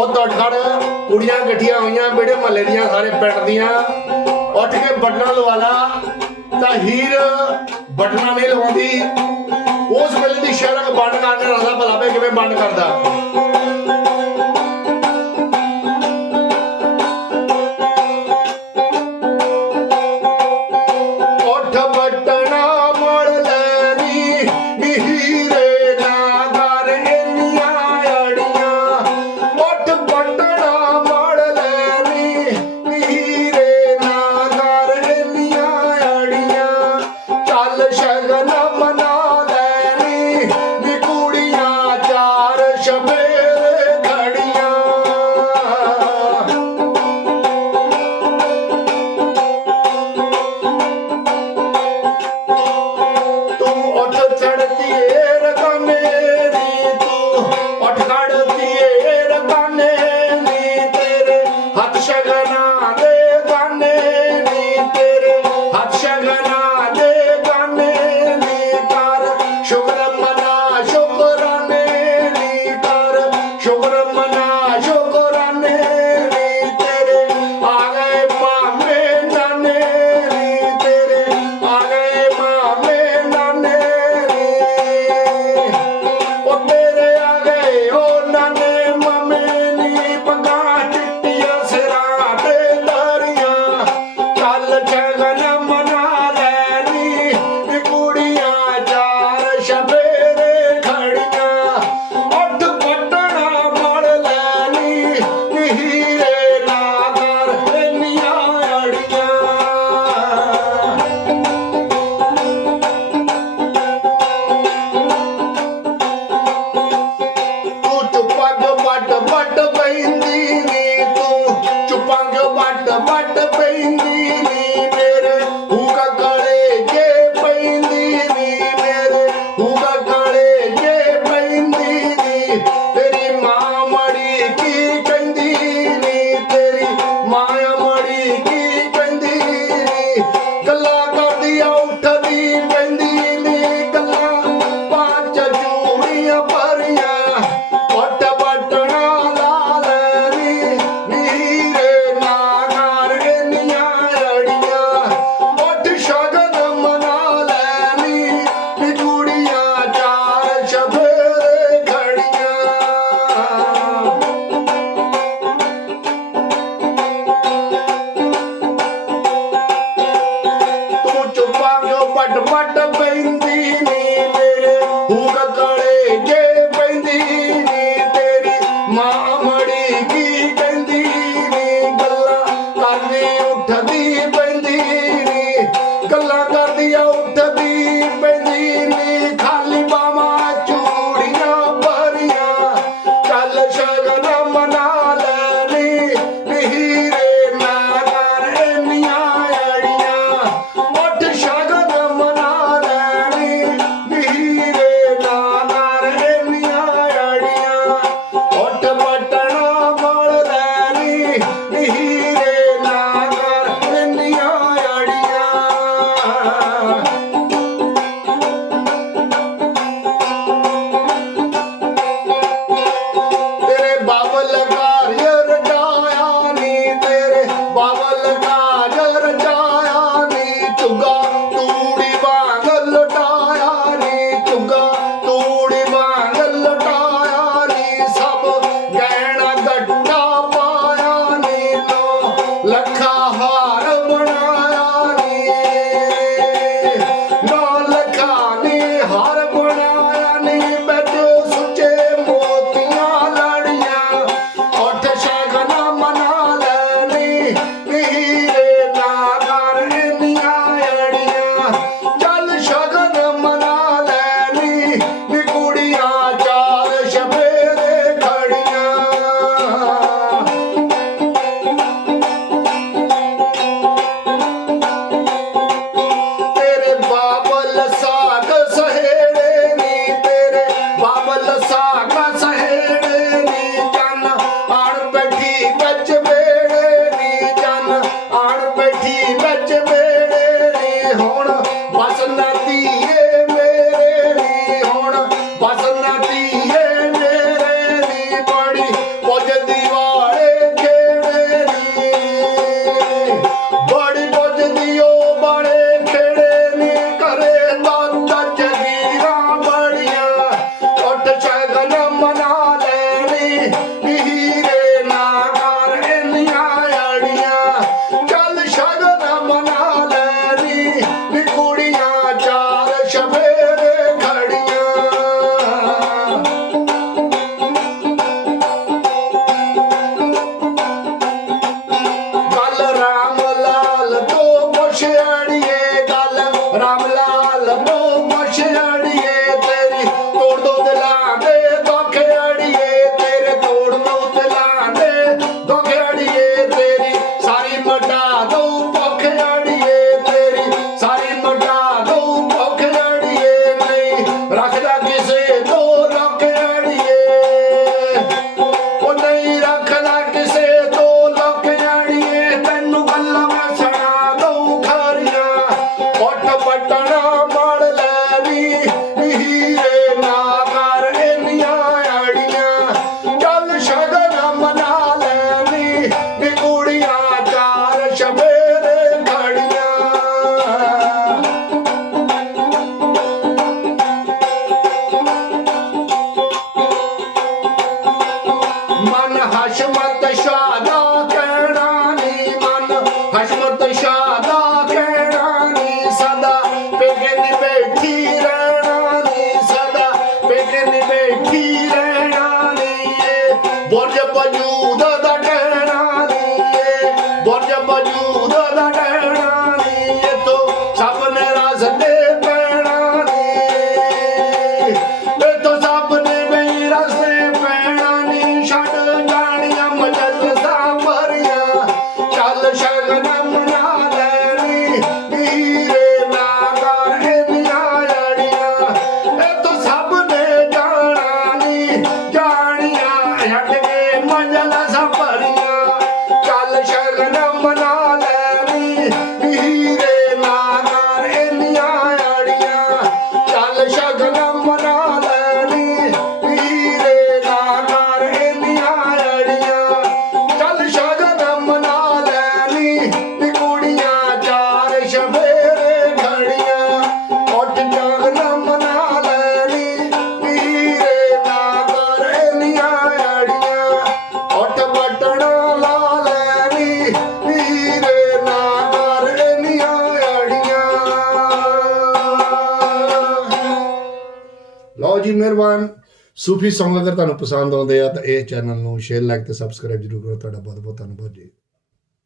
ਉਹ ਉੱਠ ਖੜ ਕੁੜੀਆਂ ਇਕੱਠੀਆਂ ਹੋਈਆਂ ਬੇੜੇ ਮਹੱਲੇ ਦੀਆਂ, ਸਾਰੇ ਪਿੰਡ ਦੀਆਂ। ਉੱਠ ਕੇ ਬਟਨਾ ਲਵਾ ਲਾ, ਤਾਂ ਹੀਰ ਬਟਨਾ ਨਹੀਂ ਲਵਾਉਂਦੀ। ਉਸ ਵੇਲੇ ਦੀ ਸ਼ਰਕ ਬੰਡ ਕਰਨੇ ਰਸਾ ਭਲਾ ਮੈਂ ਕਿਵੇਂ ਬੰਡ ਕਰਦਾ। ਉੱਠ ਬਟਨਾ ਮੋੜ ਲੈ সাগনা again. kadam banao ਮਿਹਰਬਾਨ। ਸੂਫੀ ਸੌਂਗ ਅਗਰ ਤੁਹਾਨੂੰ ਪਸੰਦ ਆਉਂਦੇ ਆ ਤਾਂ ਇਹ ਚੈਨਲ ਨੂੰ ਸ਼ੇਅਰ ਲਾਈਕ ਤੇ ਸਬਸਕ੍ਰਾਈਬ ਜਰੂਰ ਕਰੋ। ਤੁਹਾਡਾ ਬਹੁਤ ਬਹੁਤ ਧੰਨਵਾਦ ਜੀ।